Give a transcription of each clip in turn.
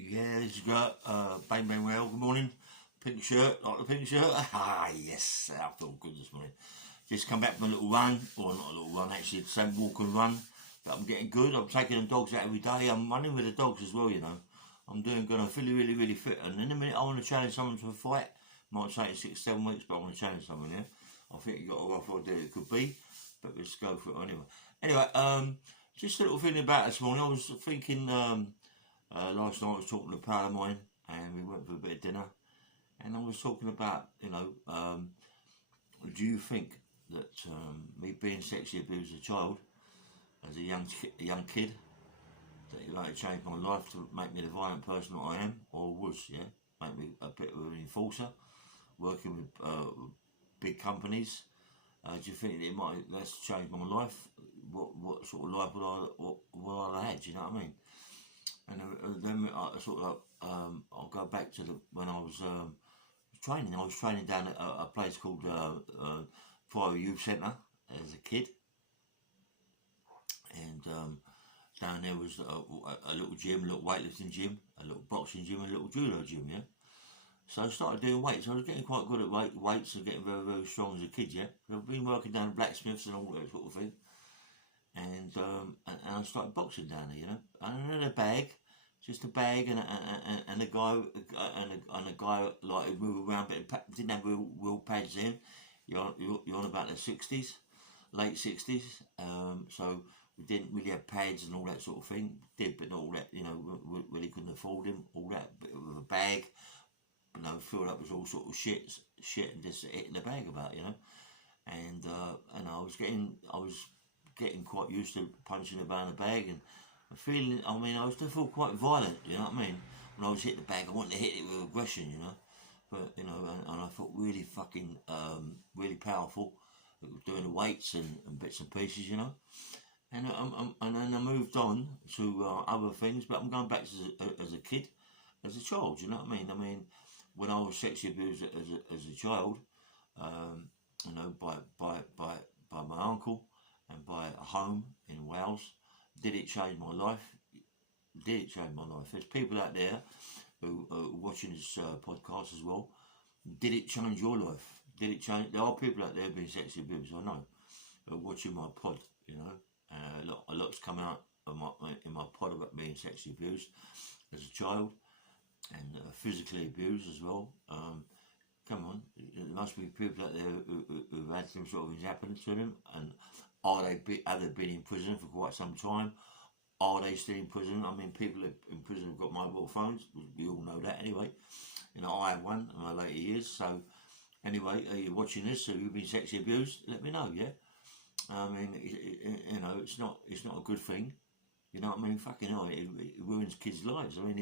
Yeah, this is got Bang Bang Well. Good morning. Pink shirt, like the pink shirt. Ah, yes, I feel good this morning. Just come back from a little run, or not a little run, actually, the same walk and run. But I'm getting good. I'm taking the dogs out every day. I'm running with the dogs as well, you know. I'm doing good. I feel really, really fit. And in a minute, I want to challenge someone to a fight. Might take 6, 7 weeks, but I want to challenge someone, yeah. I think you got a rough idea it could be, but let's go for it anyway. Anyway, just a little feeling about this morning. I was thinking. Last night I was talking to a pal of mine and we went for a bit of dinner and I was talking about, do you think that me being sexually abused as a child, as a young kid, that it might have changed my life to make me the violent person that I am, or was, yeah, make me a bit of an enforcer, working with big companies? Do you think that it might that's changed my life? What sort of life would I have had? Do you know what I mean? And then I sort of I'll go back to when I was training. I was training down at a place called Priory Youth Centre as a kid, and down there was a little gym, a little weightlifting gym, a little boxing gym, and a little judo gym. Yeah. So I started doing weights. I was getting quite good at weights and getting very, very strong as a kid. Yeah. I've been working down at blacksmiths and all that sort of thing. And I started boxing down there, you know. And in a bag, just a bag, and a guy and a guy like who moved around, but didn't have real pads then. You're on about the 60s, late 60s. So we didn't really have pads and all that sort of thing. Did, but not all that, you know. We really couldn't afford them. All that, but with a bag, you know, filled up with all sort of shit, and just hitting the bag about, you know. And I was getting quite used to punching about the bag and feeling, I mean, I was still feel quite violent, you know what I mean? When I was hitting the bag, I wanted to hit it with aggression, you know? But, you know, and I felt really fucking, really powerful doing the weights and bits and pieces, you know? And then I moved on to other things, but I'm going back as a kid, as a child, you know what I mean? I mean, when I was sexually abused as a child, you know, by my uncle, and by a home in Wales. Did it change my life? Did it change my life? There's people out there who are watching this podcast as well. Did it change your life? Did it change? There are people out there being sexually abused, I know, who are watching my pod, you know. A lot's come out in my pod about being sexually abused as a child and physically abused as well. Come on, there must be people out there who've had some sort of things happen to them, and have they been in prison for quite some time? Are they still in prison? I mean, people in prison have got mobile phones. We all know that anyway. You know, I have one in my later years. So, anyway, are you watching this? So you've been sexually abused? Let me know. Yeah. I mean, you know, it's not a good thing. You know what I mean? Fucking hell, it ruins kids' lives. I mean,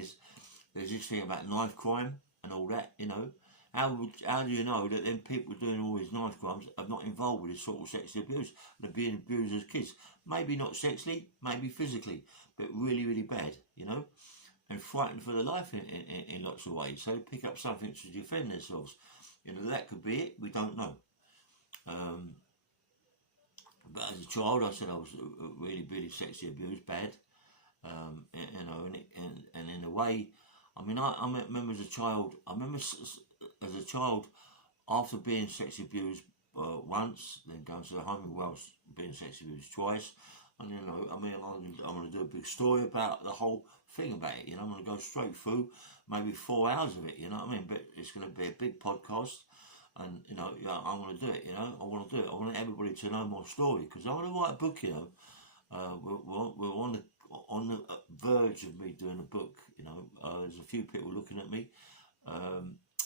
there's this thing about knife crime and all that. You know. How do you know that then people doing all these knife crimes are not involved with this sort of sexual abuse? They're being abused as kids. Maybe not sexually, maybe physically, but really, really bad, you know? And frightened for their life in lots of ways. So they pick up something to defend themselves. You know, that could be it. We don't know. But as a child, I said I was really, really sexually abused, bad. You know, and in a way, I mean, I remember as a child, after being sexually abused once, then going to the home in Wales, being sexually abused twice, and you know, I mean, I'm going to do a big story about the whole thing about it, you know, I'm going to go straight through maybe 4 hours of it, you know what I mean, but it's going to be a big podcast, and you know, yeah, I'm going to do it, you know, I want to do it, I want everybody to know my story, because I want to write a book, you know, we're on the verge of me doing a book, you know, there's a few people looking at me,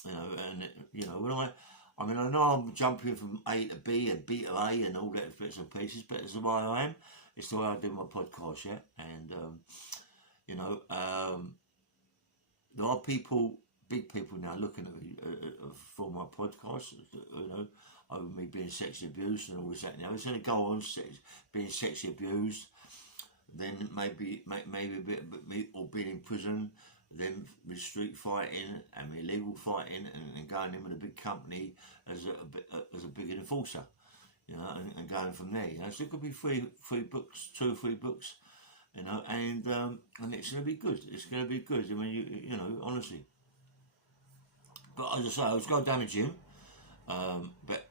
you know, and you know, I know I'm jumping from A to B and B to A and all that bits and pieces, but it's the way I am. It's the way I do my podcast, yeah. And you know, there are people, big people now, looking at me for my podcast. You know, over me being sexually abused and all this that. Now it's going to go on being sexually abused, then maybe a bit or being in prison. Then with street fighting and illegal fighting and going in with a big company as a big enforcer, you know, and going from there. You know, so it could be three books, 2 or 3 books, you know, and it's going to be good. It's going to be good. I mean, you know, honestly. But as I say, I was going down the gym, but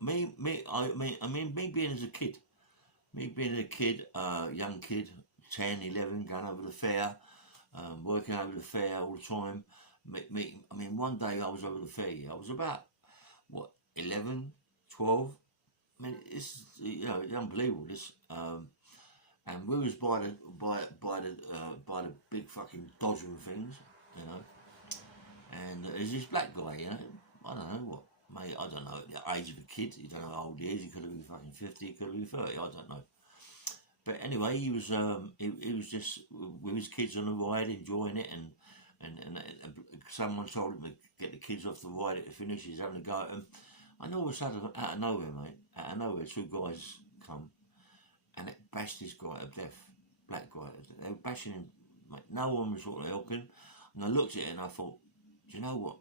me being as a kid, me being a kid, young kid, 10, 11, going over the fair, working over the fair all the time. I mean, one day I was over the fair. I was about what 11, 12. I mean, it's you know it's unbelievable. This and we was by the big fucking dodging things, you know. And there's this black guy, you know. I don't know what, mate. I don't know the age of a kid. You don't know how old he is. He could have been fucking 50. He could have been 30. I don't know. But anyway, he was just with his kids on the ride, enjoying it, and someone told him to get the kids off the ride at the finish. He's having a go at them. And all of a sudden, out of nowhere, mate, out of nowhere, two guys come and it bashed this guy to death, black guy. They were bashing him, mate. No one was sort of helping. And I looked at it and I thought, do you know what?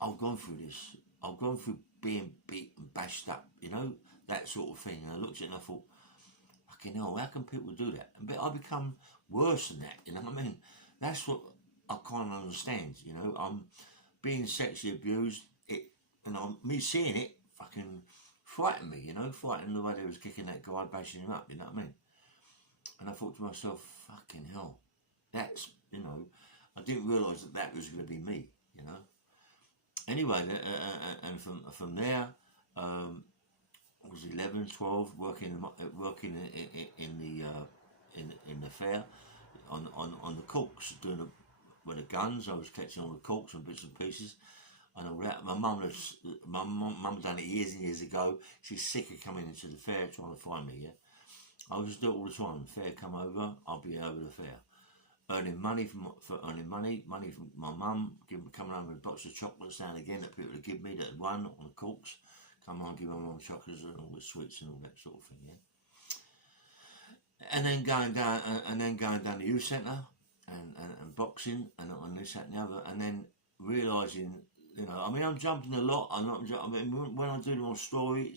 I've gone through this. I've gone through being beat and bashed up, you know, that sort of thing. And I looked at it and I thought, fucking hell, how can people do that? But I become worse than that, you know what I mean? That's what I can't understand, you know. I'm being sexually abused, and me seeing it fucking frightened me, you know, frightened the way they was kicking that guy, bashing him up, you know what I mean? And I thought to myself, fucking hell, that's, you know, I didn't realise that was going to be me, you know. Anyway, and from there, I was 11, 12, working in the fair on the corks, doing with the guns. I was catching all the corks and bits and pieces and all that. My mum done it years and years ago. She's sick of coming into the fair trying to find me. Yeah, I was just do it all the time. The fair come over, I'll be over the fair, earning money for earning money from my mum, coming home with a box of chocolates down again that people would give me that won on the corks. Come on, give my mum chocolates and all the sweets and all that sort of thing. Yeah. And then going down the youth centre and boxing and on this, that and the other, and then realising, you know, I mean, I'm jumping a lot. I mean, when I do my story,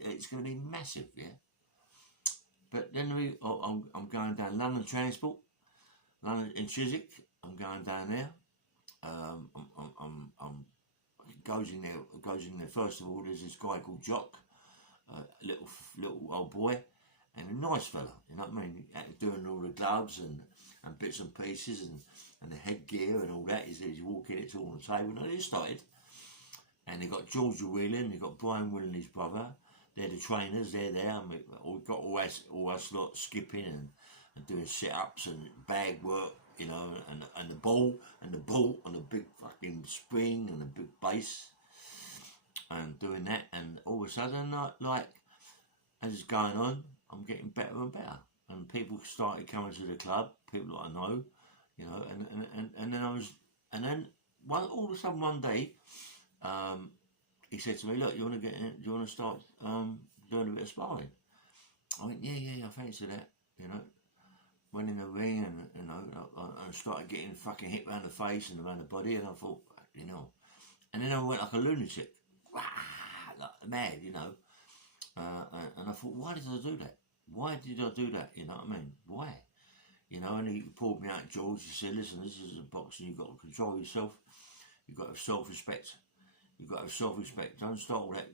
it's gonna be massive, yeah. But then I'm going down London Transport, London in Chiswick. I'm going down there. I'm goes in there. First of all, there's this guy called Jock, little old boy. And a nice fella, you know what I mean? Doing all the gloves and bits and pieces and the headgear and all that. He's walking it all on the table. And it started. And they got Georgia Whelan, they got Brian Whelan, his brother. They're the trainers, they're there. And we've got all us lot skipping and doing sit-ups and bag work, you know, and the ball and the big fucking spring and the big base. And doing that. And all of a sudden, like as it's going on, I'm getting better and better, and people started coming to the club. People that I know, you know, and then all of a sudden one day, he said to me, "Look, you want to start doing a bit of sparring?" I went, "Yeah, I fancy that," you know. Went in the ring and you know, and started getting fucking hit around the face and around the body, and I thought, you know, and then I went like a lunatic, like mad, you know. And I thought, why did I do that? Why did I do that? You know what I mean? Why? You know, and he pulled me out, George. He said, listen, this is a boxing. You've got to control yourself. You've got to have self-respect. You've got to have self-respect. Don't start all that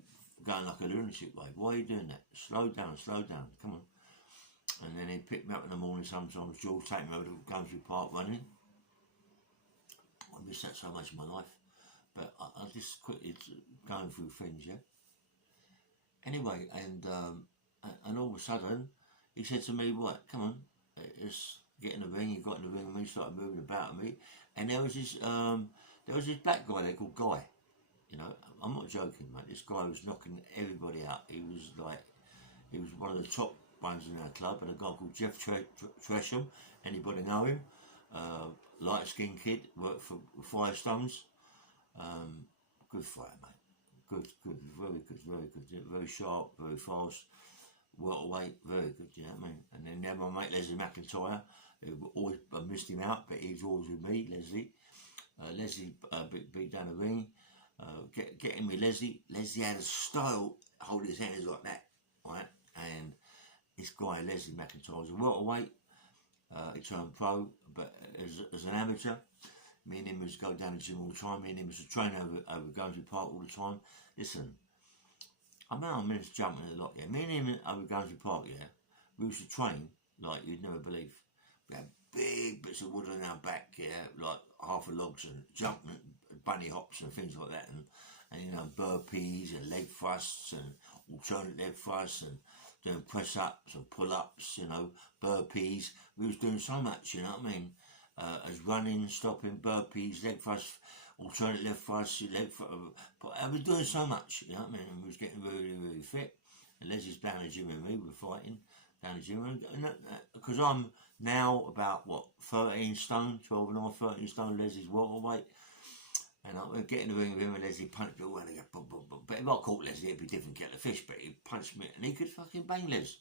going like a lunatic way. Why are you doing that? Slow down. Come on. And then he picked me up in the morning sometimes. George take me over to Country Park running. I miss that so much in my life. But I just quit it going through things, yeah? Anyway, and all of a sudden, he said to me, "What? Come on, let's get in the ring." He got in the ring and we started moving about me. And there was this black guy there called Guy. You know, I'm not joking, mate. This guy was knocking everybody out. He was one of the top ones in our club. And a guy called Jeff Tresham. Anybody know him? Light skinned kid, worked for Firestones. Good fighter, mate. Good, very good, very sharp, very fast, welterweight, very good, you know what I mean? And then now my mate Leslie McIntyre, I missed him out, but he's always with me, Leslie. Leslie beat down the ring, getting me Leslie. Leslie had a style, hold his hands like that, right? And this guy, Leslie McIntyre, was a welterweight. He turned pro, but as an amateur, me and him used to go down the gym all the time. Me and him used to train over Gunsbury Park all the time. Listen, I'm just jumping a lot, yeah. Me and him over Gunsbury Park, yeah, we used to train like you'd never believe. We had big bits of wood on our back, yeah, like half a logs and jumping, bunny hops and things like that, and you know, burpees and leg thrusts and alternate leg thrusts and doing press ups and pull ups, you know, burpees. We was doing so much, you know what I mean? As running, stopping, burpees, leg thrusts, alternate leg thrusts, I was doing so much, you know what I mean? And we was getting really, really fit. And Leslie's down the gym with me, we're fighting down the gym. Because I'm now about, 13 stone, 12 and a half, 13 stone, Leslie's welterweight. And I would get in the ring with him and Leslie punched me all around again. But if I caught Leslie, it'd be a different kettle of fish. But he punched me and he could fucking bang Les.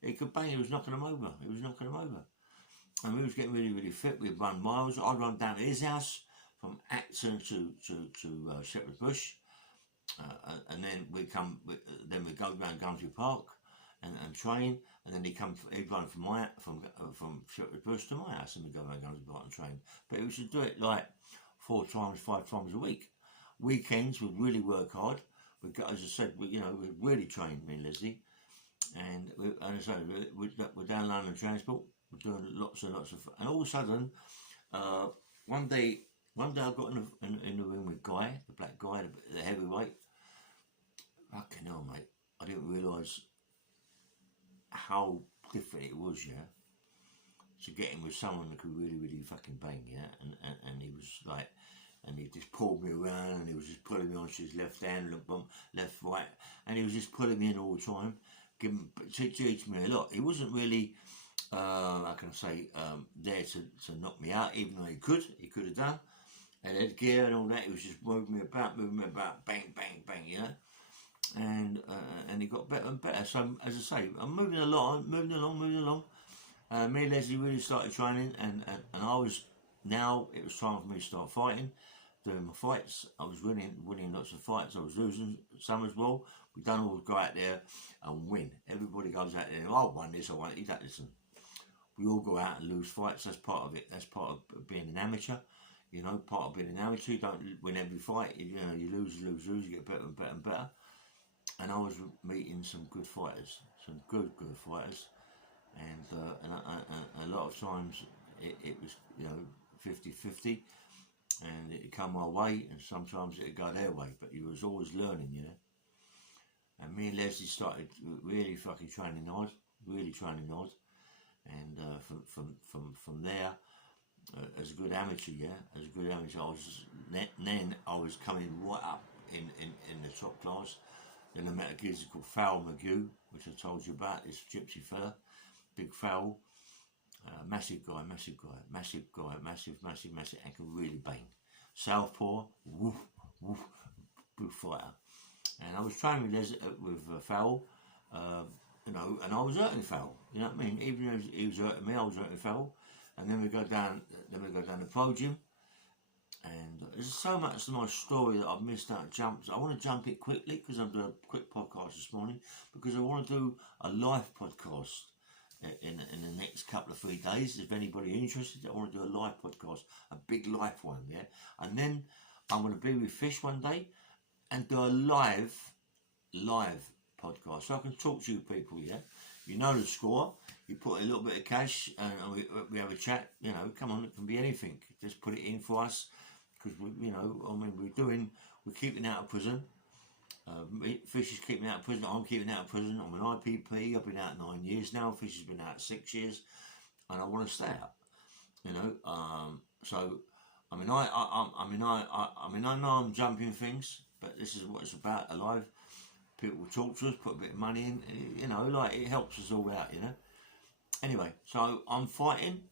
He could bang, he was knocking him over. And we was getting really, really fit. We'd run miles. I'd run down to his house from Acton to Shepherd's Bush. And then we'd go around Gunsbury Park and train. And then he'd run from Shepherd's Bush to my house and we'd go around Gunsbury Park and train. But we should do it like 4 times, 5 times a week. Weekends we'd really work hard. As I said, we'd really train, me and Leslie. And we're down London Transport. We're doing lots and lots of fun. And all of a sudden, one day I got in the ring with Guy, the black guy, the heavyweight. Fucking hell, mate. I didn't realise how different it was, yeah, to get in with someone that could really, really fucking bang, yeah. And he was like, and he just pulled me around and he was just pulling me onto his left hand, left, right. And he was just pulling me in all the time, teaching me a lot. He wasn't really, how can I say, there to knock me out, even though he could have done. And headgear and all that, he was just moving me about, bang, bang, bang, you know. And he got better and better. So, as I say, I'm moving along. Me and Leslie really started training, and now it was time for me to start fighting, doing my fights. I was winning lots of fights. I was losing some as well. We don't always go out there and win. Everybody goes out there and, I won this, I won it. You don't listen. We all go out and lose fights. That's part of it. That's part of being an amateur. You know, part of being an amateur. You don't win every fight. You know, you lose. You get better and better and better. And I was meeting some good fighters, some good fighters. And a lot of times it was, you know, 50-50, and it'd come my way, and sometimes it'd go their way, but you was always learning, you know. And me and Leslie started really fucking training hard, and from there, as a good amateur, I was coming right up in the top class. Then I met a geezer called Fowl McGew, which I told you about, this gypsy fella. Big Fowl, massive guy, and can really bang. Southpaw, woof, good fighter. And I was training with Fowl, you know, and I was hurting Fowl. You know what I mean? Even though he was hurting me, I was hurting Fowl. And then we go down the pro gym. And there's so much to my story that I've missed out jumps. I want to jump it quickly because I'm doing a quick podcast this morning, because I want to do a live podcast in the next couple of 3 days. If anybody interested, I want to do a live podcast, a big live one, yeah. And then I'm going to be with Fish one day and do a live podcast, so I can talk to you people, yeah. You know the score. You put a little bit of cash and we have a chat. You know, come on, it can be anything. Just put it in for us, because we're keeping out of prison. Fish is keeping out of prison. I'm keeping out of prison. I'm an IPP. I've been out 9 years now. Fish has been out 6 years, and I want to stay out. You know, so I know I'm jumping things, but this is what it's about. Alive, people will talk to us, put a bit of money in. You know, like, it helps us all out. You know. Anyway, so I'm fighting.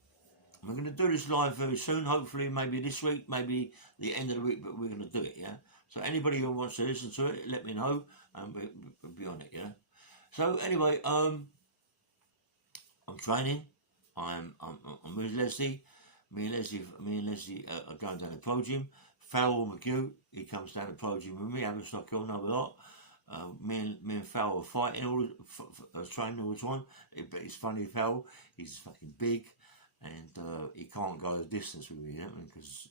We're going to do this live very soon. Hopefully, maybe this week, maybe the end of the week, but we're going to do it. Yeah. So anybody who wants to listen to it, let me know, and we'll be on it, yeah. So anyway, I'm training. I'm with Leslie. Me and Leslie are going down the pro gym. Farrell McHugh, he comes down the pro gym with me. Havenstock Hill, know a lot. Me and Fowl were fighting training all the time. But it's funny, Fowl, he's fucking big, and he can't go the distance with me, because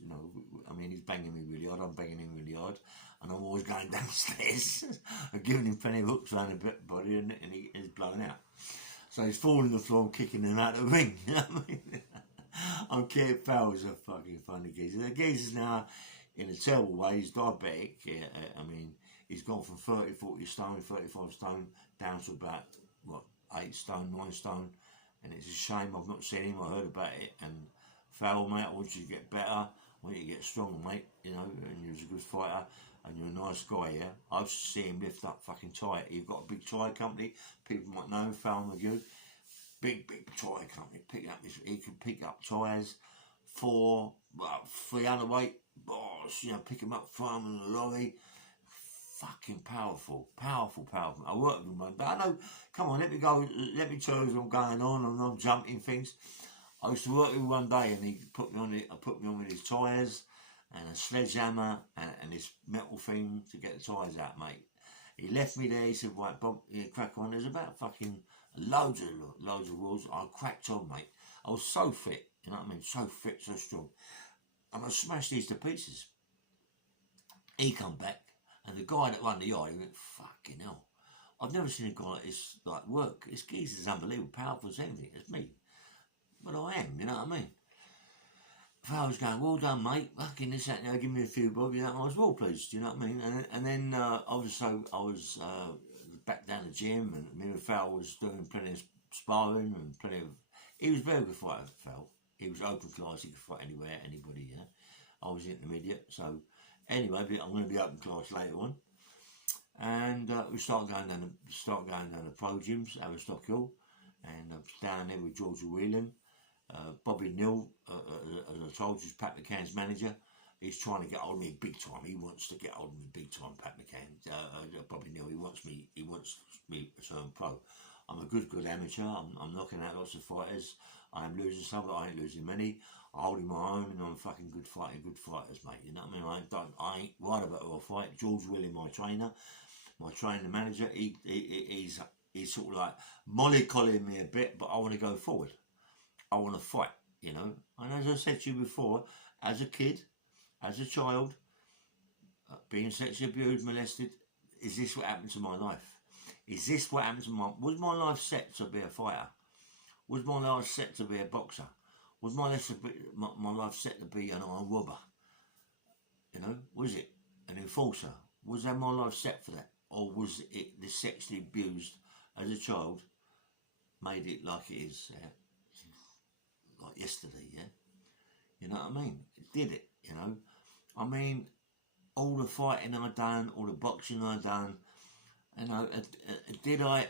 I mean, he's banging me really hard, I'm banging him really hard, and I'm always going downstairs and giving him plenty of hooks around the body, and he's blowing out. So he's falling on the floor and kicking him out of the ring. You know what I mean? I'm kidding. Fowler's a fucking funny geezer. The geezer's now in a terrible way. He's diabetic. I mean, he's gone from 30, 40 stone, 35 stone down to about 8 stone, 9 stone. And it's a shame I've not seen him. I heard about it. And Fowler, mate, I want you to get better. I want you to get stronger, mate. And you're a good fighter. And you're a nice guy, yeah? I used to see him lift up fucking tyre. You've got a big tyre company. People might know him, Fowler McGill. Big tyre company. He can pick up tyres for 300 weight. Boss, pick him up, throw him in a lorry. Fucking powerful. I worked with him one day. I know, come on, let me tell you what's going on, and I'm jumping things. I used to work with him one day, and he put me on with his tyres and a sledgehammer and this metal thing to get the tyres out, mate. He left me there. He said, right, Bob, crack on. There's about fucking loads of rules. I cracked on, mate. I was so fit, you know what I mean? So fit, so strong. And I smashed these to pieces. He come back, and the guy that run the yard, he went, fucking hell. I've never seen a guy like this work. This geezer's unbelievable, powerful as anything. It's me. But I am, you know what I mean? I was going, well done, mate. Fucking this, that, now, give me a few bob. I was well pleased, you know what I mean? And then I was back down the gym, and me and Fowler was doing plenty of sparring and plenty of. He was a very good fighter, Fowler. He was open class. He could fight anywhere, anybody. I was intermediate, so anyway, I'm going to be open class later on. And we start going down the pro gyms, Averstock Hill, and I was down there with Georgia Whelan. Bobby Neal, as I told you, is Pat McCann's manager. He's trying to get hold of me big time. He wants to get hold of me big time, Pat McCann. Bobby Neal, he wants me to turn pro. I'm a good amateur. I'm knocking out lots of fighters. I am losing some, but I ain't losing many. I'm holding my own, and I'm fucking good fighters, mate. You know what I mean? I ain't worried about who I fight. George Willie, my trainer, manager, he's sort of like mollycoddling me a bit, but I want to go forward. I want to fight, And as I said to you before, as a kid, as a child, being sexually abused, molested, is this what happened to my life? Is this what happened to was my life set to be a fighter? Was my life set to be a boxer? Was my life set to be an armed robber? Was it an enforcer? Was that my life set for that? Or was it the sexually abused as a child made it like it is? Like yesterday, yeah? You know what I mean? It did it, I mean, all the fighting I'd done, all the boxing I'd done, did I,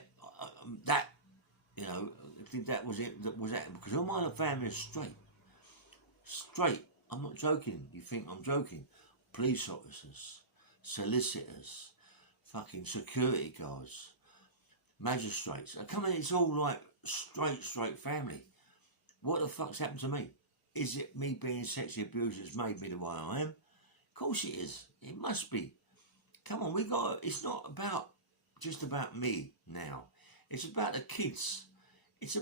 did that, was that, because all my family is straight, I'm not joking, you think I'm joking, police officers, solicitors, fucking security guards, magistrates, it's all like straight family. What the fuck's happened to me? Is it me being sexually abused that's made me the way I am? Of course it is. It must be. Come on, it's not just about me now. It's about the kids. It's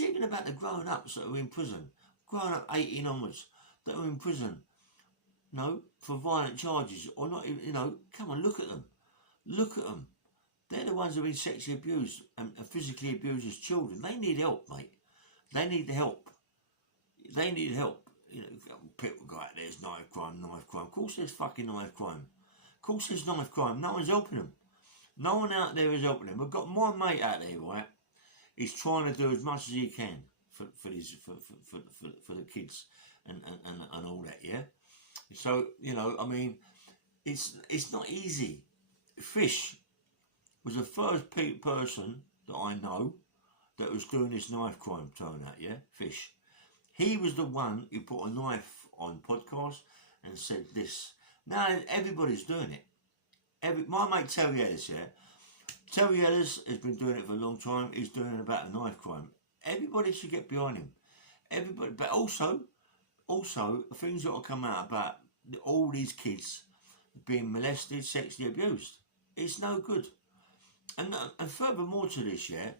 even about the grown-ups that are in prison. Grown up 18 onwards that are in prison. For violent charges or not, come on, look at them. They're the ones who have been sexually abused and physically abused as children. They need help, mate. They need help. People go out there's knife crime. Of course there's fucking knife crime. No one's helping them. No one out there is helping them. We've got my mate out there, right? He's trying to do as much as he can for the kids and all that, yeah? So, it's not easy. Fish was the first person that I know that was doing this knife crime turnout, yeah? Fish. He was the one who put a knife on podcast and said this. Now everybody's doing it. My mate Terry Ellis, yeah? Terry Ellis has been doing it for a long time. He's doing it about a knife crime. Everybody should get behind him. Everybody, but also things that will come out about all these kids being molested, sexually abused. It's no good. And furthermore to this, yeah,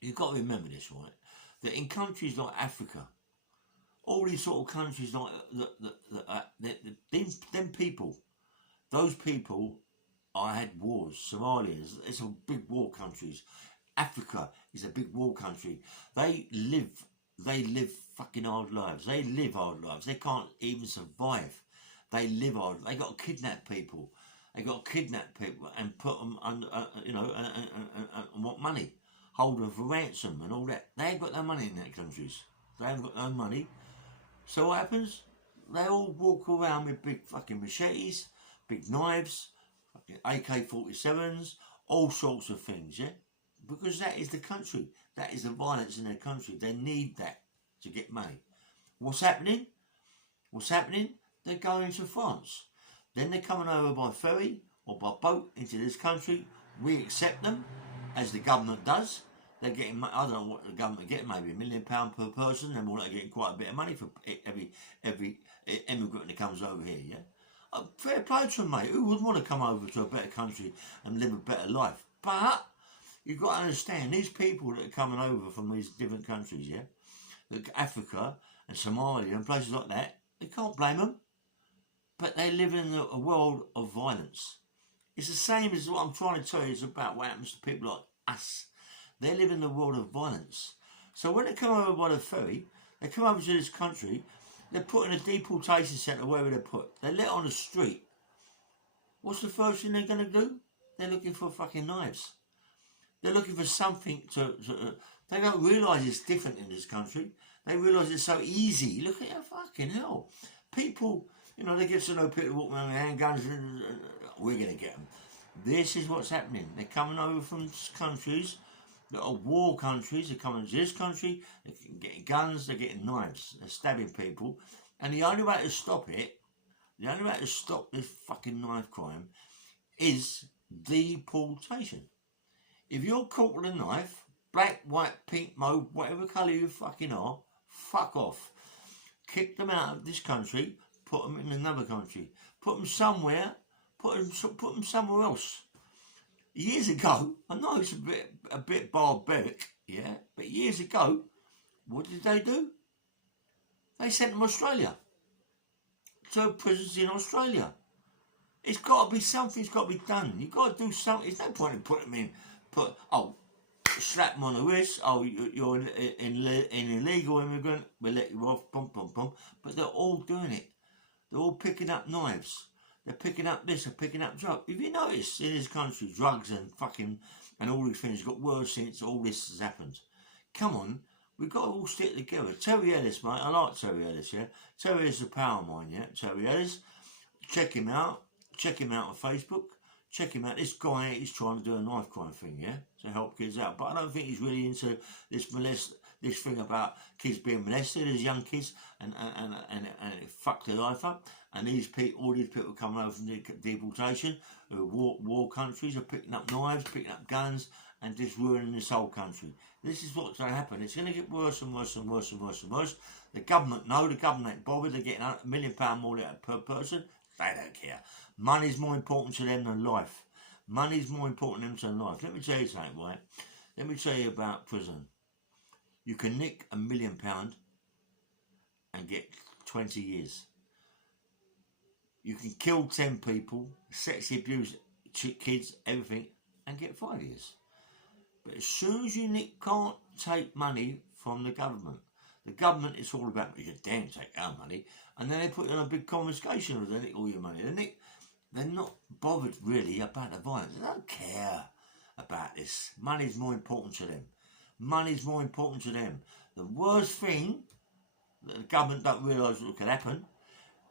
you've got to remember this, right? That in countries like Africa, all these sort of countries like them people, those people, I had wars. Somalia, it's a big war countries. Africa is a big war country. They live fucking hard lives. They live hard lives. They can't even survive. They live hard. They got to kidnap people. They got to kidnap people and put them under, and want money, hold them for ransom and all that. They ain't got no money in their countries. They haven't got no money. So what happens? They all walk around with big fucking machetes, big knives, fucking AK-47s, all sorts of things, yeah? Because that is the country. That is the violence in their country. They need that to get money. What's happening? What's happening? They're going to France. Then they're coming over by ferry or by boat into this country. We accept them, as the government does. They're getting, I don't know what the government get, maybe £1 million per person. They're more like getting quite a bit of money for every immigrant that comes over here, yeah? Fair play to them, mate. Who would want to come over to a better country and live a better life? But you've got to understand, these people that are coming over from these different countries, yeah? Like Africa and Somalia and places like that, you can't blame them. But they live in a world of violence. It's the same as what I'm trying to tell you is about what happens to people like us. They live in the world of violence. So when they come over by the ferry, they come over to this country, they're put in a deportation centre wherever they're put. They're let on the street. What's the first thing they're going to do? They're looking for fucking knives. They're looking for something to they don't realise it's different in this country. They realise it's so easy. Look at that, fucking hell. People, they get to know people walking around with handguns. We're going to get them. This is what's happening. They're coming over from countries that are war countries. They're coming to this country. They're getting guns. They're getting knives. They're stabbing people. And the only way to stop it, the only way to stop this fucking knife crime is deportation. If you're caught with a knife, black, white, pink, mauve, whatever colour you fucking are, fuck off. Kick them out of this country, put them in another country. Put them somewhere, put them somewhere else. Years ago, I know it's a bit barbaric, yeah, but years ago, what did they do? They sent them to Australia, to prisons in Australia. It's got to be something's got to be done. You've got to do something. There's no point in putting them in. Slap them on the wrist. Oh, you're an illegal immigrant. We'll let you off. Pum, pum, pum. But they're all doing it. They're all picking up knives. They're picking up this. They're picking up drugs. If you notice in this country, drugs and all these things got worse since all this has happened. Come on. We've got to all stick together. Terry Ellis, mate. I like Terry Ellis, yeah. Terry Ellis is a power mine, yeah. Terry Ellis. Check him out. Check him out on Facebook. Check him out. This guy is trying to do a knife crime thing, yeah, to help kids out. But I don't think he's really into this thing about kids being molested as young kids and it fucked their life up. And all these people coming over from the deportation, war countries, are picking up knives, picking up guns, and just ruining this whole country. This is what's going to happen. It's going to get worse and worse and worse and worse and worse. The government ain't bothered. They're getting £1 million more per person. They don't care. Money's more important to them than life. Money's more important to them than life. Let me tell you something, right? Let me tell you about prison. You can nick £1 million and get 20 years. You can kill 10 people, sexually abuse kids, everything, and get 5 years. But as soon as you can't take money from the government, the government is all about, you can damn take our money, and then they put you on a big confiscation of they nick all your money. They're not bothered really about the violence. They don't care about this. Money's more important to them. Money's more important to them. The worst thing that the government don't realise what could happen,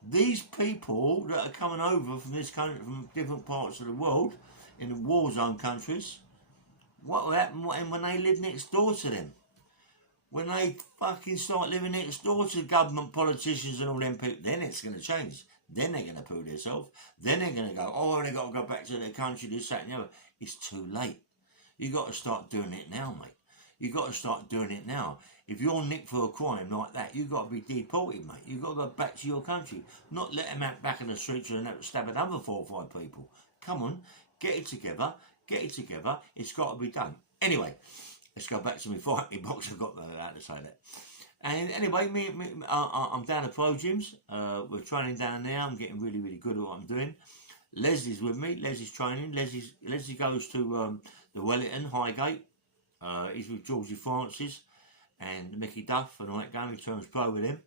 these people that are coming over from this country, from different parts of the world, in the war zone countries, what will happen when they live next door to them? When they fucking start living next door to government politicians and all them people, then it's going to change. Then they're going to prove themselves. Then they're going to go, oh, they've got to go back to their country, this, that, and the other. It's too late. You've got to start doing it now, mate. You've got to start doing it now. If you're nicked for a crime like that, you've got to be deported, mate. You've got to go back to your country. Not let them out back in the streets and stab another 4 or 5 people. Come on, get it together. Get it together. It's got to be done. Anyway, let's go back to my fighting box. I've got that to say that. And anyway, I'm down at Pro Gyms. We're training down there. I'm getting really, really good at what I'm doing. Leslie's with me. Leslie's training. Leslie goes to the Wellington Highgate. He's with Georgie Francis and Mickey Duff and all that game. He turns pro with him.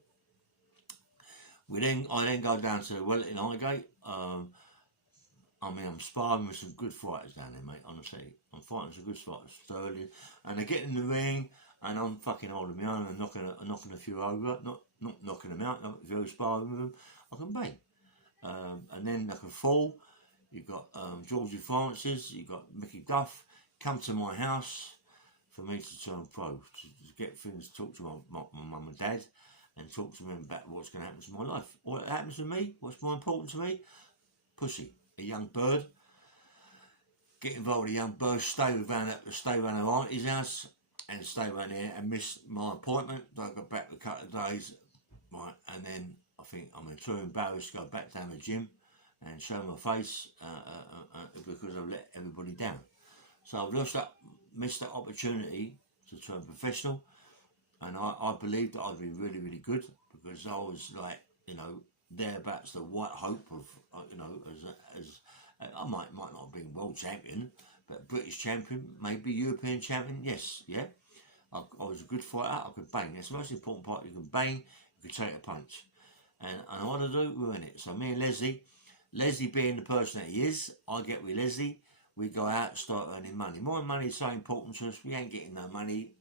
I then go down to the Wellington Highgate. I'm sparring with some good fighters down there, mate, honestly. I'm fighting some good fighters. And they get in the ring, and I'm fucking holding my own and knocking a few over. Not knocking them out, if you're sparring with them, I can bang. And then I can fall. You've got Georgie Francis, you've got Mickey Duff, come to my house for me to turn pro, to get things, talk to my mum and dad, and talk to them about what's going to happen to my life. What happens to me, what's more important to me? Pussy. A young bird, get involved with a young bird, stay around her auntie's house and stay around there and miss my appointment. I go back a couple of days, right, and then I think I'm too embarrassed to go back down the gym and show my face because I've let everybody down. So I've missed that opportunity to turn professional, and I believed that I'd be really, really good because I was like, thereabouts the white hope of, as I might not have been world champion, but British champion, maybe European champion, yes, yeah. I was a good fighter, I could bang. That's the most important part. You can bang, you can take a punch. And I want to do, we're in it. So me and Leslie being the person that he is, I get with Leslie, we go out, start earning money. More money is so important to us, we ain't getting no money.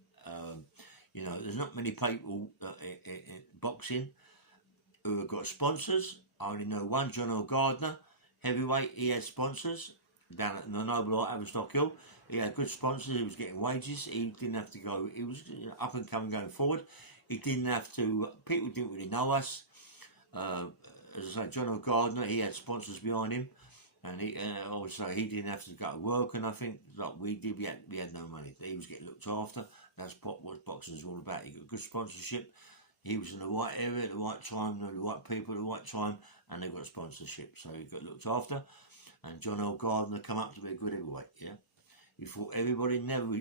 There's not many people in boxing who have got sponsors. I only know one, John O'Gardner, heavyweight. He had sponsors down at the Noble Art Aberstock Hill. He had good sponsors. He was getting wages. He didn't have to go. He was up and coming, going forward. He didn't have to. People didn't really know us. As I say, John O'Gardner, he had sponsors behind him, and he didn't have to go to work. And I think like we did, we had no money. He was getting looked after. That's what boxing is all about. He got good sponsorship. He was in the right area at the right time, the right people at the right time, and they got sponsorship. So he got looked after. And John O'Gardner come up to be a good heavyweight, yeah? He fought everybody, never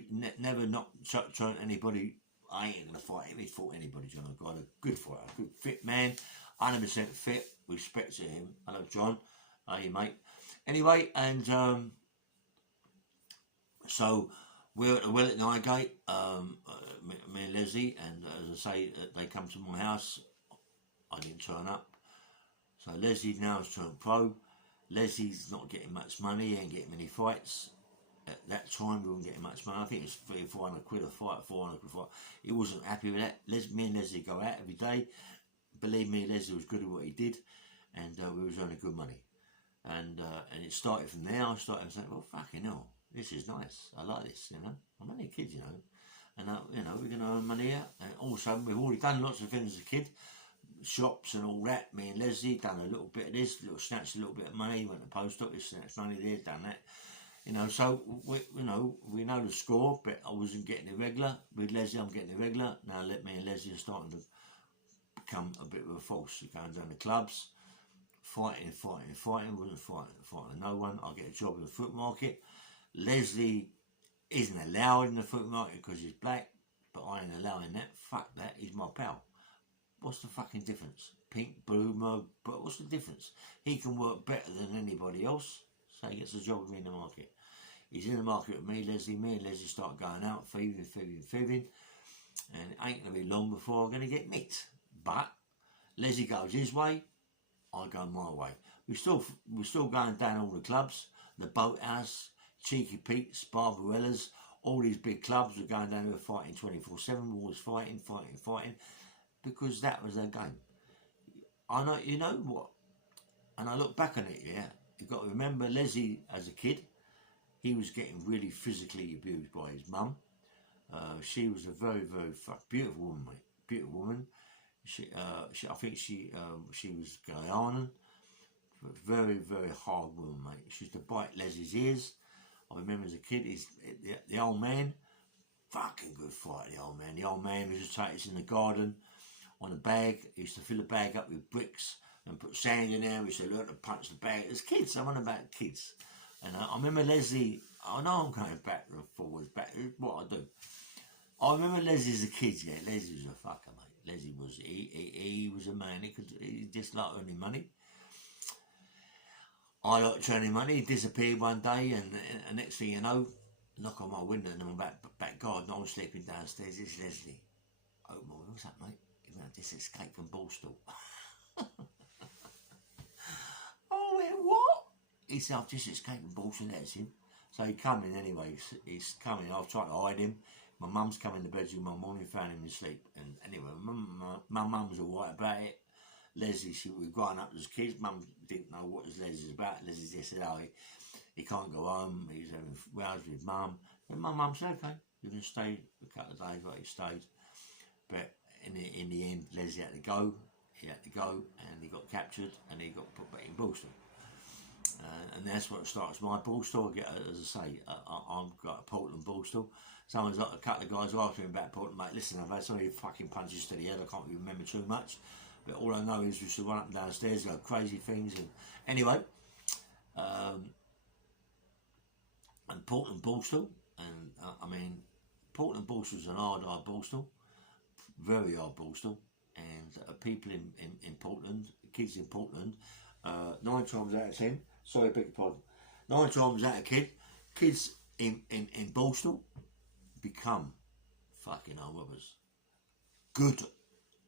turned anybody. I ain't going to fight him. He fought anybody, John O'Gardner. Good fighter, good fit man, 100% fit. Respect to him. I love John. Hey, mate. Anyway, and so we're at the Wellington Highgate, me and Leslie, and as I say, they come to my house. I didn't turn up. So Leslie now has turned pro. Leslie's not getting much money, he ain't getting many fights. At that time, we weren't getting much money. I think it was 300 or 400 quid a fight, 400 quid a fight. He wasn't happy with that. Me and Leslie go out every day. Believe me, Leslie was good at what he did, and we was earning good money. And it started from there. I started saying, well, fucking hell, this is nice. I like this, I'm only a kid, and we're going to earn money here. And also, we've already done lots of things as a kid, shops and all that. Me and Leslie done a little bit of this, snatched a little bit of money, went to the post office, snatched money there, done that. So we know the score, but I wasn't getting it regular. With Leslie, I'm getting it regular. Now me and Leslie are starting to become a bit of a force. You're going down the clubs, fighting. Wasn't fighting no one. I get a job in the foot market. Leslie isn't allowed in the foot market because he's black, but I ain't allowing that. Fuck that. He's my pal. What's the fucking difference? Pink, blue, but what's the difference? He can work better than anybody else, so he gets a job with me in the market. He's in the market with me and Leslie start going out, thieving, and it ain't going to be long before I'm going to get nicked. But Leslie goes his way, I go my way. We're still going down all the clubs, the Boathouse, Cheeky Pete's, Barbarella's, all these big clubs. We're going down there fighting 24/7. We're always fighting, because that was their game. I know, you know what? And I look back on it, yeah. You've got to remember, Leslie, as a kid, he was getting really physically abused by his mum. She was a very, very beautiful woman, mate. Beautiful woman. I think she was Guyana. Very, very hard woman, mate. She used to bite Leslie's ears. I remember as a kid, the old man, fucking good fight, the old man. The old man used to take us in the garden on a bag. He used to fill the bag up with bricks and put sand in there. We used to learn to punch the bag. As kids, I'm on about kids. And I remember Leslie, I know I'm going back and forwards, back, what I do. I remember Leslie as a kid, yeah, Leslie was a fucker, mate. Leslie was, he was a man, he just liked earning money. I liked training money, he disappeared one day, and next thing you know, knock on my window and I'm back garden, I was sleeping downstairs, it's Leslie. Oh, what's that, mate? He went, just escaped from Borstal. Oh, what? He said, I've just escaped from Borstal, that's him. So he come in anyway, he's coming, I've tried to hide him. My mum's come in the bedroom one morning, found him asleep. And anyway, my mum was all right about it. Leslie, we were growing up as kids, mum didn't know what Leslie was about. Leslie just said, oh, he can't go home, he's having rows with mum. And my mum said, okay, you can stay a couple of days, right, he stayed. But in the end, Leslie had to go. He had to go, and he got captured, and he got put back in Borstal. And that's what starts my Borstal. As I say, I've got a Portland Borstal. Someone's got a couple of guys asking me about Portland, mate. Listen, I've had so many fucking punches to the head, I can't really remember too much. But all I know is we used to run up and downstairs, go crazy things. And anyway, and Portland Borstal, and I mean, Portland Borstal's an hard Borstal, very hard Borstal, and people in Portland, kids in Portland, 9 times out of 10, sorry, beg your pardon, 9 times out of 10, kids in Borstal become fucking arm robbers. Good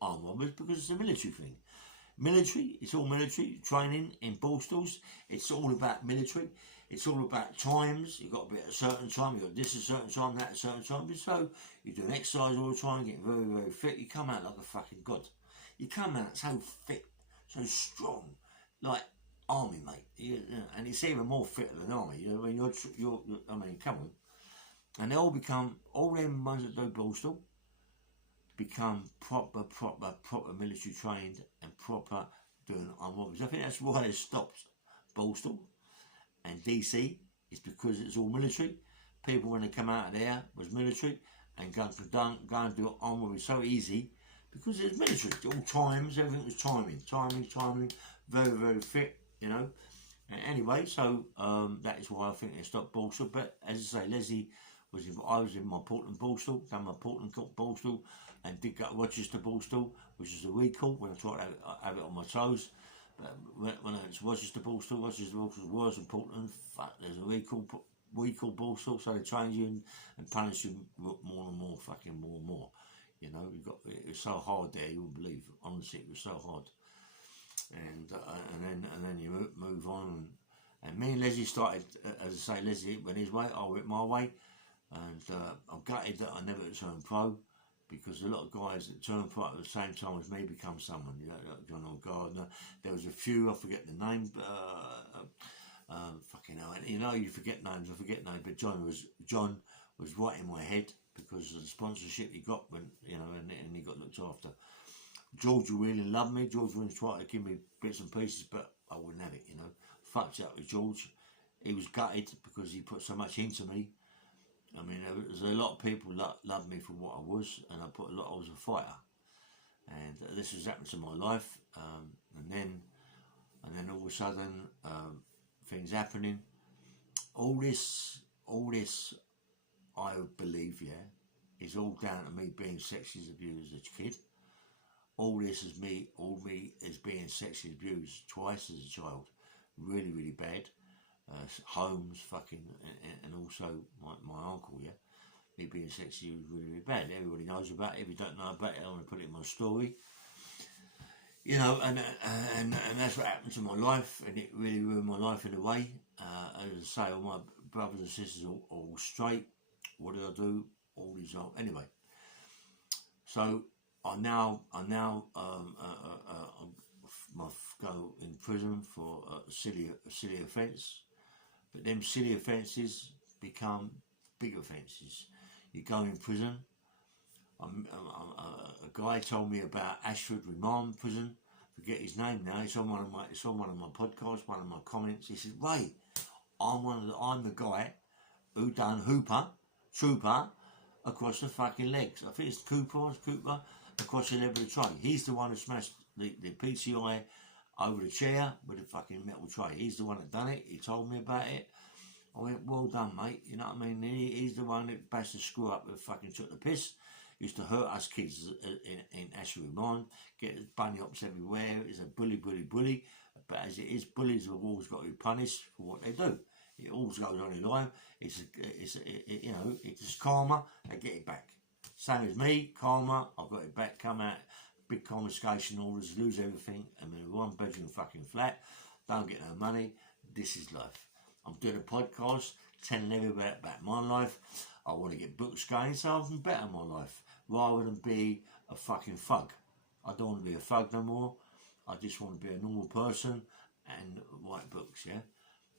arm robbers, because it's a military thing. Military, it's all military training in Borstals. It's all about military. It's all about times. You've got to be at a certain time. You've got this at a certain time, that at a certain time. So you do an exercise all the time, getting very, very fit. You come out like a fucking god. You come out so fit, so strong, like army, mate. And it's even more fit than army. I mean, I mean, come on. And they all become, all them ones that do Borstal become proper military trained and proper doing armed robberies. I think that's why they stopped Borstal and DC, is because it's all military. People, when they come out of there, was military, and go and do armed robberies so easy because it's military. All times, everything was timing, very, very fit, you know. And anyway, so that is why I think they stopped Borstal. But as I say, Leslie I was in my Portland Borstal, done my Portland Borstal, and did go to Rochester Borstal, which is a recall when I tried to have it on my toes. But when it's Rochester Borstal was worse than Portland. Fuck, there's a recall Borstal, so they train you and punish you more and more, fucking more and more. You know, it was so hard there, you wouldn't believe. Honestly, it was so hard. And then you move on, and me and Leslie started, as I say, Leslie went his way, I went my way. And I'm gutted that I never turned pro, because a lot of guys that turn pro at the same time as me become someone. You know, like John Gardner. There was a few, I forget the name, fucking hell. You know, you forget names, I forget names. But John was right in my head because of the sponsorship he got when, you know, and he got looked after. George really loved me. George was trying to give me bits and pieces, but I wouldn't have it. You know, fucked up with George. He was gutted because he put so much into me. I mean, there's a lot of people loved me for what I was, and I was a fighter, and this has happened to my life, and then all of a sudden, things happening. All this, I believe, is all down to me being sexually abused as a kid. All this is me as being sexually abused twice as a child, really, really bad. Homes, fucking, and also my uncle, he being sexy was really, really bad. Everybody knows about it. If you don't know about it, I want to put it in my story. You know, and that's what happened to my life, and it really ruined my life in a way. As I say, all my brothers and sisters are all straight. What did I do? All these anyway. So I now must go in prison for a silly offence. But them silly offences become big offences. You go in prison. A guy told me about Ashford Remand Prison. Forget his name now. It's on one of my podcasts, one of my comments. He said, "Ray, I'm the guy who done Trooper across the fucking legs. I think it's Cooper across the leg of the tray. He's the one who smashed the PCI over the chair with a fucking metal tray. He's the one that done it. He told me about it. I went, well done, mate. You know what I mean? He's the one that bashed the screw up that fucking took the piss. Used to hurt us kids in Ashery Mine, get bunny hops everywhere. It's a bully. But as it is, bullies have always got to be punished for what they do. It always goes on in life. It's just karma. They get it back. Same as me, karma. I've got it back. Come out, big confiscation orders, lose everything. I'm in a one-bedroom fucking flat. Don't get no money. This is life. I'm doing a podcast telling everybody about my life. I want to get books going so I can better my life rather than be a fucking thug. I don't want to be a thug no more. I just want to be a normal person and write books, yeah,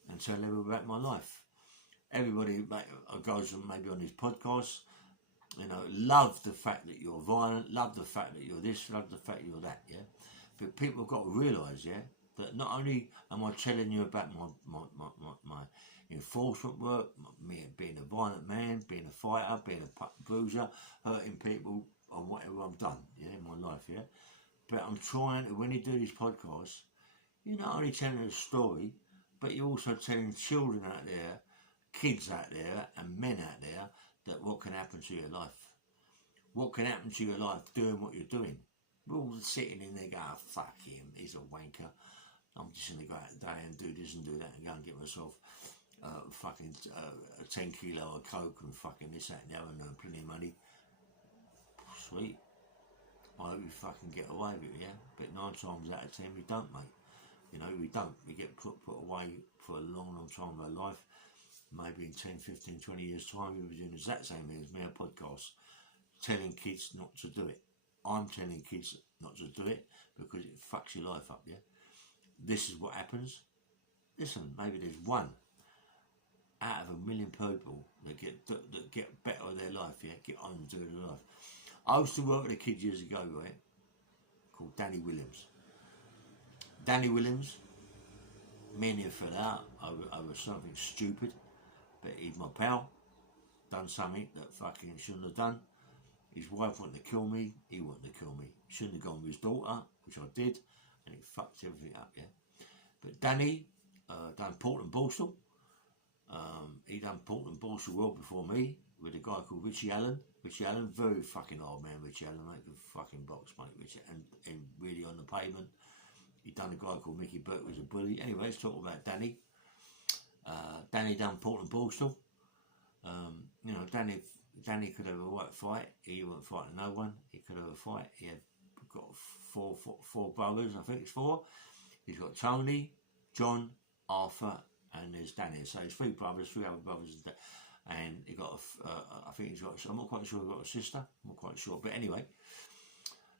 and tell everybody about my life. Everybody goes maybe on this podcast, you know, love the fact that you're violent, love the fact that you're this, love the fact you're that, yeah. But people have got to realise, yeah, that not only am I telling you about my enforcement work, me being a violent man, being a fighter, being a bruiser, hurting people, or whatever I've done, yeah, in my life, yeah. But I'm trying to, when you do these podcasts, you're not only telling a story, but you're also telling children out there, kids out there, and men out there, that what can happen to your life. What can happen to your life doing what you're doing. We're all sitting in there going, oh, fuck him, he's a wanker. I'm just going to go out today and do this and do that and go and get myself fucking 10 kilo of coke and fucking this, that and the other and plenty of money. Sweet. I hope you fucking get away with it, yeah? But 9 times out of 10 we don't, mate. You know, we don't. We get put away for a long time of our life. Maybe in 10, 15, 20 years time we'll be doing the exact same thing as me, a podcast, telling kids not to do it. I'm telling kids not to do it because it fucks your life up, yeah? This is what happens. Listen, maybe there's one out of 1 million people that get better with their life, yeah? Get on and do their life. I used to work with a kid years ago, right, called Danny Williams. Danny Williams, me and him fell out over something stupid, but he's my pal, done something that fucking shouldn't have done. His wife wanted to kill me, he wanted to kill me. Shouldn't have gone with his daughter, which I did, and it fucked everything up, yeah. But Danny done Portland Borstal. He done Portland Borstal well before me, with a guy called Richie Allen. Richie Allen, very fucking old man, Richie Allen, mate, good fucking box, mate, Richie, and really on the pavement. He done a guy called Mickey Burke, who was a bully. Anyway, let's talk about Danny. Danny done Portland Borstal. You know, Danny could have a right fight. He wasn't fighting no one. He could have a fight. He had got four brothers, I think it's 4. He's got Tony, John, Arthur, and there's Danny. So there's 3 brothers, 3 other brothers, and he got I think he's got, I'm not quite sure he's got a sister, I'm not quite sure, but anyway.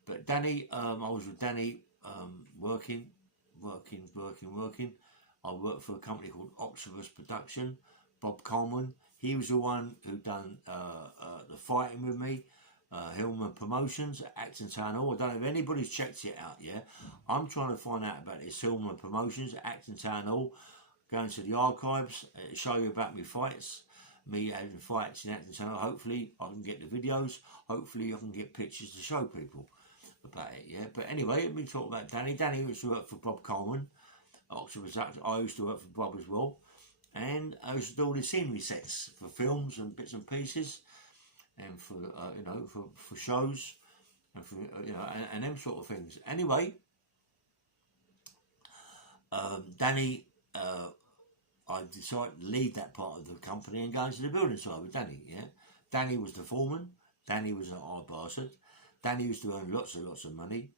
But Danny, I was with Danny working. I worked for a company called Octopus Production. Bob Coleman, he was the one who done the fighting with me. Hillman Promotions, Acton Town Hall. I don't know if anybody's checked it out yet. I'm trying to find out about this Hillman Promotions, Acton Town Hall. Going to the archives, show you about my fights. Me having fights in Acton Town Hall. Hopefully I can get the videos. Hopefully I can get pictures to show people about it, yeah. But anyway, let me talk about Danny. Danny used to work for Bob Coleman. I used to work for Bob as well. And I used to do all the scenery sets for films and bits and pieces. And for for shows, and for and them sort of things. Anyway, Danny, I decided to leave that part of the company and go into the building side with Danny. Yeah, Danny was the foreman. Danny was an old bastard. Danny used to earn lots of money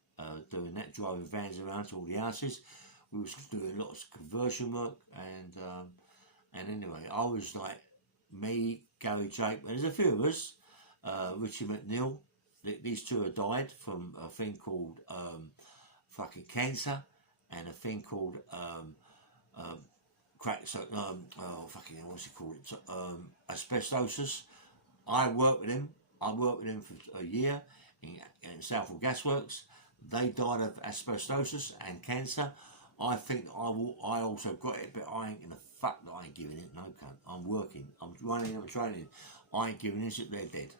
doing that, driving vans around to all the houses. We was doing lots of conversion work, and anyway, I was like me, Gary Jake, and there's a few of us. Richie McNeil, these 2 have died from a thing called fucking cancer and a thing called what's it called? Asbestosis. I worked with him. I worked with him for a year in Southall Gasworks. They died of asbestosis and cancer. I think I also got it, but I ain't gonna fuck that I ain't giving it. No cunt. I'm working. I'm running. I'm training. I ain't giving it. They're dead.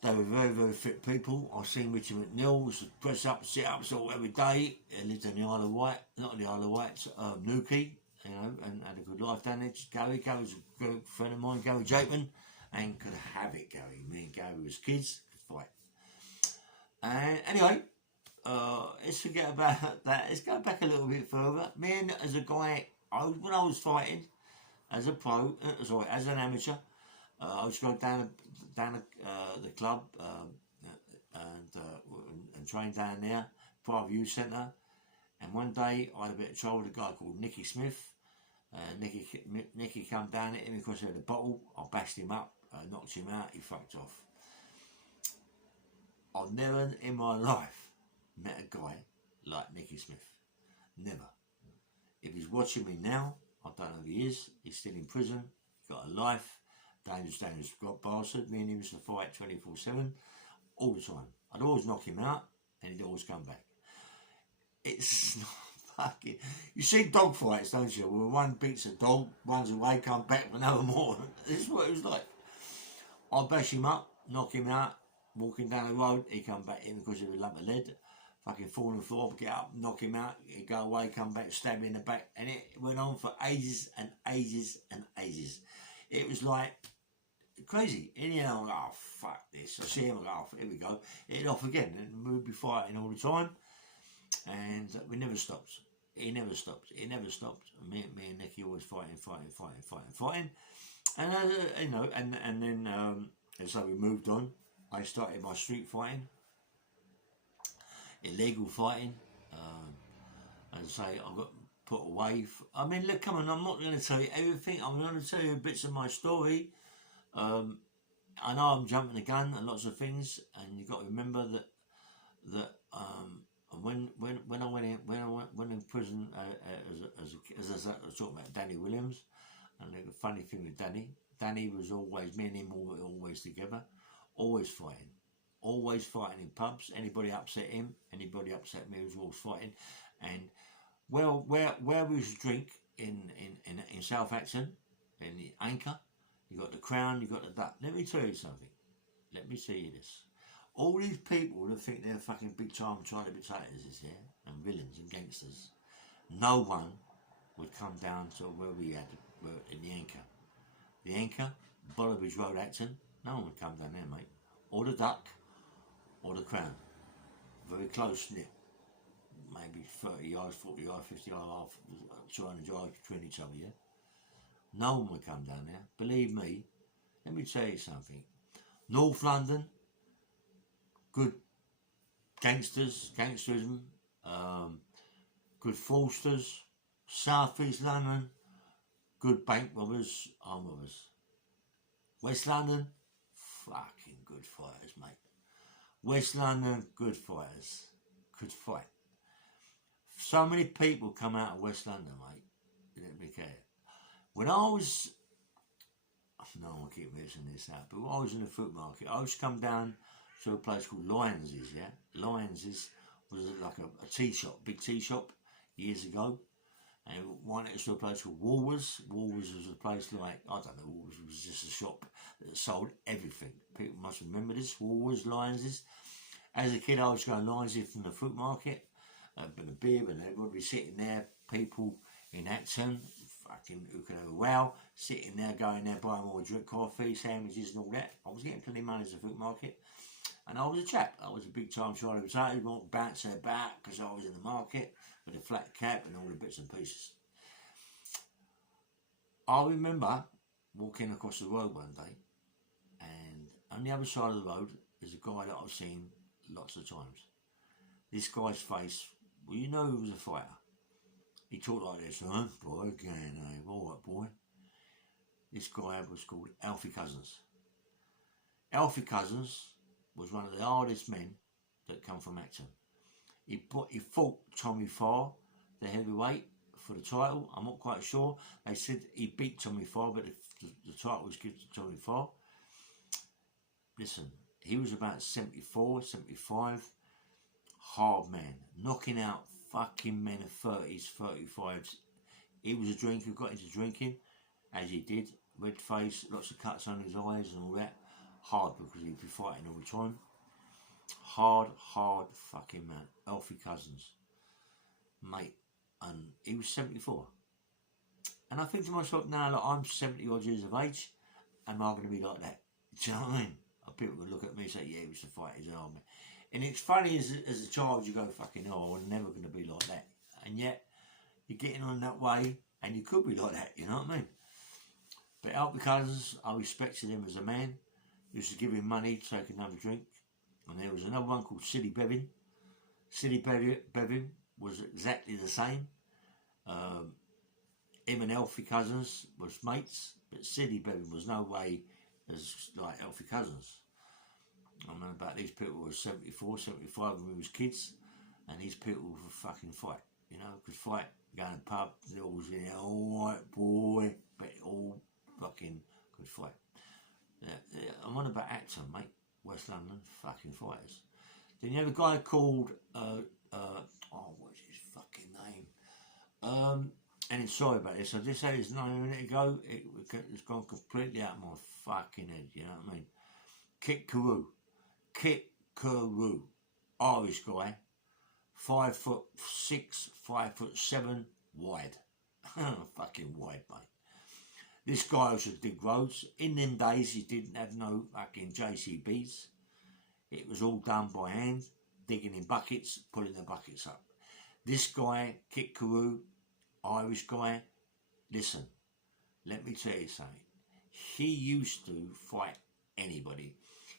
They were very, very fit people. I've seen Richard McNeil was press up, sit ups all every day. He lived in the Isle of Wight, not in the Isle of Wight, Newquay. you know, and had a good life down there. Just Gary was a good friend of mine, Gary Jakeman, and could have it, Gary. Me and Gary was kids, could fight. And anyway, let's forget about that. Let's go back a little bit further. Me and as a guy, when I was fighting as a pro, as an amateur, I was going down the club and train down there, private youth centre. And one day I had a bit of trouble with a guy called Nicky Smith. Nicky come down at him because he had a bottle. I bashed him up, knocked him out, he fucked off. I've never in my life met a guy like Nicky Smith. Never. If he's watching me now, I don't know who he is. He's still in prison. He's got a life. Dangerous bastard. Me and him used to fight 24/7 all the time. I'd always knock him out and he'd always come back. It's not fucking... You see dog fights, don't you? Where one beats a dog, runs away, come back for no more. This is what it was like. I'd bash him up, knock him out, walking down the road, he'd come back in because he was a lump of lead. Fucking fall on the floor, get up, knock him out, he'd go away, come back, stab him in the back. And it went on for ages and ages and ages. It was like crazy. And you know, oh, fuck this. I see him, I go, oh, here we go. It'd off again. And we'd be fighting all the time. And we never stopped. He never stopped. Me and Nicky always fighting. And you know, and then and so we moved on. I started my street fighting, illegal fighting. As I say, I got put away. I mean, look, come on, I'm not going to tell you everything. I'm going to tell you bits of my story. I know I'm jumping the gun and lots of things, and you've got to remember that when I went in prison as I was talking about Danny Williams, and the funny thing with Danny was always, me and him were always together, always fighting in pubs. Anybody upset him, anybody upset me, was always fighting. And well, where we used to drink in South Acton, in the Anchor, you got the Crown, you got the Duck. Let me tell you something. Let me tell you this. All these people that think they're fucking big time China potatoes is here, and villains and gangsters, no one would come down to where we had in the Anchor. The Anchor, Bollerbridge Road, Acton, no one would come down there, mate. Or the Duck, or the Crown. Very close knit. Maybe 30 yards, 40 yards, 50 yards, 200 yards between each other, yeah? No one would come down there. Believe me, let me tell you something. North London, good gangsterism, good fraudsters. South East London, good bank robbers, arm robbers. West London, fucking good fighters, mate. West London, good fighters, could fight. So many people come out of West London, mate. Let me care. When I was, no one keep mixing this out, but when I was in the fruit market, I used to come down to a place called Lyons's, yeah? Lyons's was like a tea shop, big tea shop, years ago. And one next to a place called Woolworths. Woolworths was a place like, I don't know, Woolworths was just a shop that sold everything. People must remember this, Woolworths, Lyons's. As a kid, I was going to Lyons's from the fruit market, but a beer, and they would be sitting there, people in Acton, fucking who can have a row, sitting there, going there, buying more drink, coffee, sandwiches and all that. I was getting plenty of money as a fruit market. And I was a chap. I was a big time Charlie Potato, bouncing about because I was in the market with a flat cap and all the bits and pieces. I remember walking across the road one day, and on the other side of the road is a guy that I've seen lots of times. This guy's face, well, you know he was a fighter. He talked like this, huh? Boy, again, all right, boy. This guy was called Alfie Cousins. Alfie Cousins was one of the hardest men that come from Acton. He fought Tommy Farr, the heavyweight, for the title. I'm not quite sure. They said he beat Tommy Farr, but the title was given to Tommy Farr. Listen, he was about 74, 75. Hard man. Knocking out fucking men of 30s, 35s. He was a drinker, got into drinking, as he did. Red face, lots of cuts on his eyes and all that. Hard, because he'd be fighting all the time. Hard fucking man. Alfie Cousins. Mate, and he was 74. And I think to myself, now, look, I'm 70 odd years of age, am I going to be like that? Do you know what I mean? People would look at me and say, yeah, he was to fight his army. And it's funny, as a child, you go, fucking hell, I'm never going to be like that. And yet, you're getting on that way, and you could be like that, you know what I mean? But Alfie Cousins, I respected him as a man. Used to give him money so he could have a drink. And there was another one called Silly Bevin. Silly Bevin was exactly the same. Him and Alfie Cousins was mates, but Silly Bevin was no way as like Alfie Cousins. I remember about these people were 74, 75 when we was kids, and these people would fucking fight, you know, could fight, go in the pub, they always, you know, all right, boy, but all fucking could fight. Yeah, I'm on about Acton, mate, West London, fucking fighters. Then you have a guy called, what's his fucking name? And sorry about this, I just said his name a minute ago, it's gone completely out of my fucking head, you know what I mean? Kit Carew, Irish guy, 5'6", 5'7", wide, fucking wide, mate. This guy used to dig roads. In them days, you didn't have no fucking JCBs. It was all done by hand, digging in buckets, pulling the buckets up. This guy, Kit Carew, Irish guy, listen, let me tell you something. He used to fight anybody.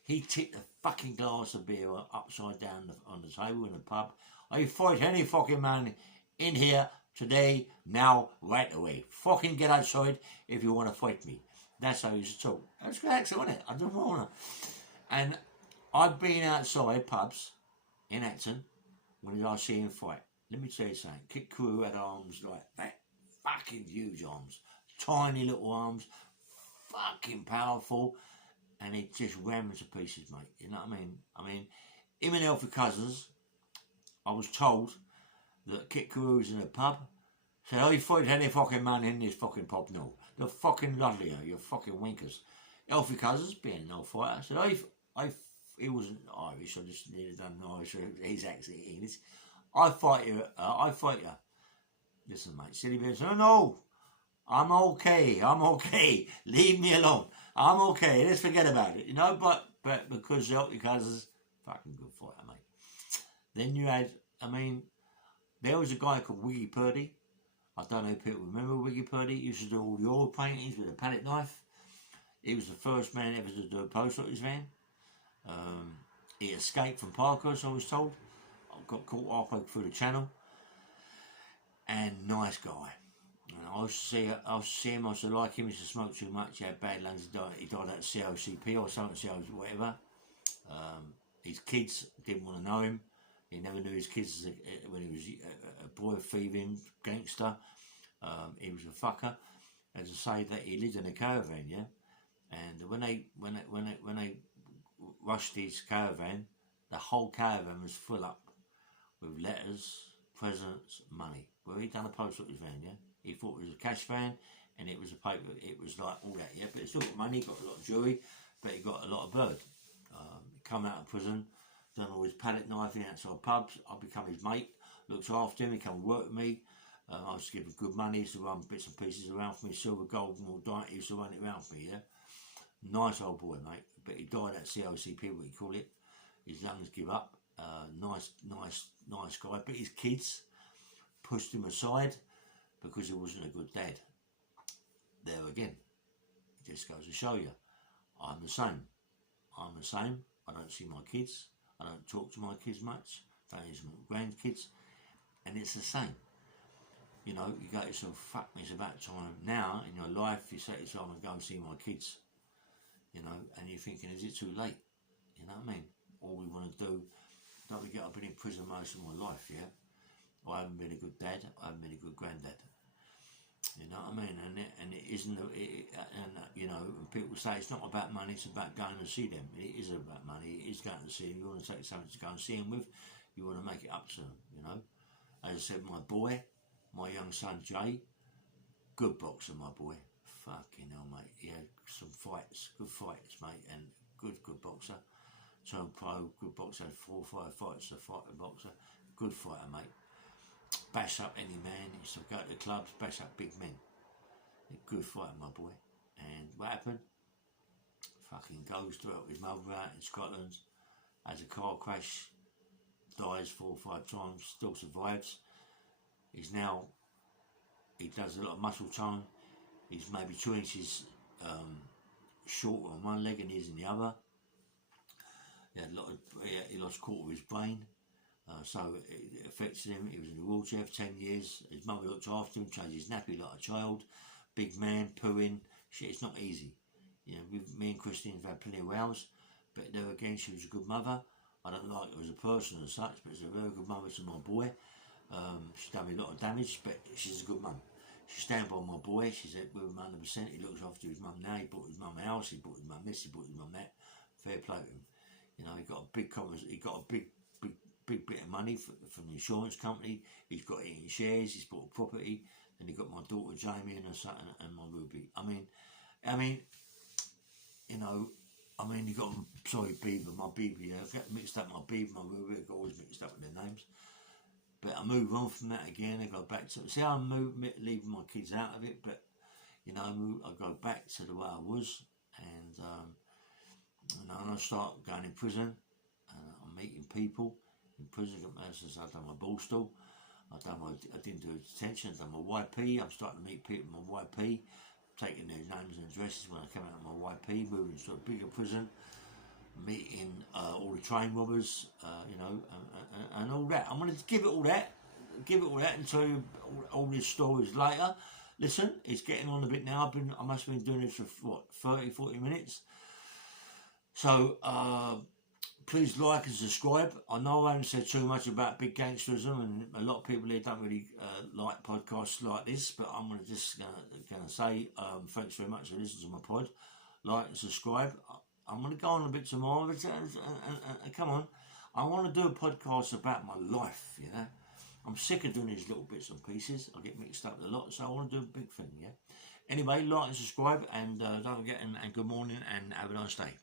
He tipped a fucking glass of beer upside down on the table in the pub. I fight any fucking man in here today, now, right away. Fucking get outside if you want to fight me. That's how he used to talk. That's good accent, wasn't it? I don't want to. And I've been outside pubs in Acton when I see him fight. Let me tell you something. Kit Carew had arms like that. Fucking huge arms. Tiny little arms. Fucking powerful. And he just ran them to pieces, mate. You know what I mean? Him and Alfie Cousins, I was told that Kit Carew was in a pub. Said, oh, you fight any fucking man in this fucking pub? No. They're fucking lovely, you're fucking winkers. Alfie Cousins, being no fighter, said, he wasn't Irish, I just needed done Irish, his accent English. I fight you. Listen, mate, Silly Bear said, no, I'm okay. Leave me alone. I'm okay. Let's forget about it, you know. But because Alfie Cousins, fucking good fighter, mate. Then you had, there was a guy called Wiggy Purdy. I don't know if people remember Wiggy Purdy. He used to do all the oil paintings with a palette knife. He was the first man ever to do a post office van. He escaped from Parkhurst, I was told. I got caught halfway through the channel. And nice guy. And I used to see him, I used to like him, he used to smoke too much, he had bad lungs, he died out of COCP or something, whatever. His kids didn't want to know him. He never knew his kids when he was a boy thieving gangster. He was a fucker. As I say, that he lived in a caravan, yeah. And when they rushed his caravan, the whole caravan was full up with letters, presents, money. Well, he'd done a post office van, yeah. He thought it was a cash van, and it was a paper. It was like all that, yeah. But he still got money, got a lot of jewelry, but he got a lot of bird. He come out of prison, done all his palette knifing outside pubs. I become his mate, looked after him. He come and work with me. I used to give him good money. He used to run bits and pieces around for me, silver, gold, and all that. He used to run it around for me, yeah. Nice old boy, mate. But he died at COCP, what you call it. His lungs give up. Nice guy. But his kids pushed him aside because he wasn't a good dad. There again, it just goes to show you, I'm the same. I don't see my kids. I don't talk to my kids much. Don't use my grandkids. And it's the same. You know, you go to yourself, fuck me, it's about time now in your life, you say to yourself, I'm going to go and see my kids. You know, and you're thinking, is it too late? You know what I mean? All we want to do, don't forget I've been in prison most of my life, yeah? I haven't been a good dad, I haven't been a good granddad. You know what I mean? And it isn't, you know, people say it's not about money, it's about going to see them. It is about money, it is going to see them. You want to take something to go and see them with, you want to make it up to them, you know? As I said, my boy, my young son Jay, good boxer, my boy. Fucking hell, mate. He had some fights, good fights, mate, and good boxer. Turned pro, good boxer, had 4 or 5 fights, a fighter boxer. Good fighter, mate. Bash up any man, he used to go to the clubs, bash up big men. A good fight, my boy. And what happened? Fucking goes to help his mother out in Scotland, has a car crash, dies 4 or 5 times, still survives. He does a lot of muscle tone. He's maybe 2 inches shorter on one leg and he's in the other. He lost a quarter of his brain, so it affected him. He was in a wheelchair for 10 years. His mother looked after him, changed his nappy like a child. Big man, pooing. Shit, it's not easy. You know, me and Christine have had plenty of rows, but there again, she was a good mother. I don't like her as a person as such, but she's a very good mother to my boy. She's done me a lot of damage, but she's a good mum. She stands by my boy. She's with him 100%. He looks after his mum now. He bought his mum a house. He bought his mum this. He bought his mum that. Fair play to him. You know, he got a big bit of money from the insurance company. He's got it in shares. He's bought a property. Then he got my daughter Jamie and her son and my Ruby. I mean, you know. He got, Beaver, my Beaver, I get mixed up, my Beaver, my Ruby, I got always mixed up with their names. But I move on from that again, I go back to, see how I'm leaving my kids out of it, but, you know, I go back to the way I was, and I start going in prison, and I'm meeting people in prison. I've done my ball stool, I didn't do detention, I've done my YP, I'm starting to meet people in my YP, taking their names and addresses when I came out of my YP, moving to a bigger prison, meeting all the train robbers, and all that. I'm going to give it all that, and tell you all these stories later. Listen, it's getting on a bit now. I must have been doing this for 30-40 minutes. So please like and subscribe. I know I haven't said too much about big gangsterism, and a lot of people here don't really like podcasts like this, but I'm going to say thanks very much for listening to my pod. Like and subscribe. I'm going to go on a bit tomorrow. Come on, I want to do a podcast about my life. You know, I'm sick of doing these little bits and pieces. I get mixed up a lot, so I want to do a big thing. Yeah. Anyway, like and subscribe, and don't forget. And good morning, and have a nice day.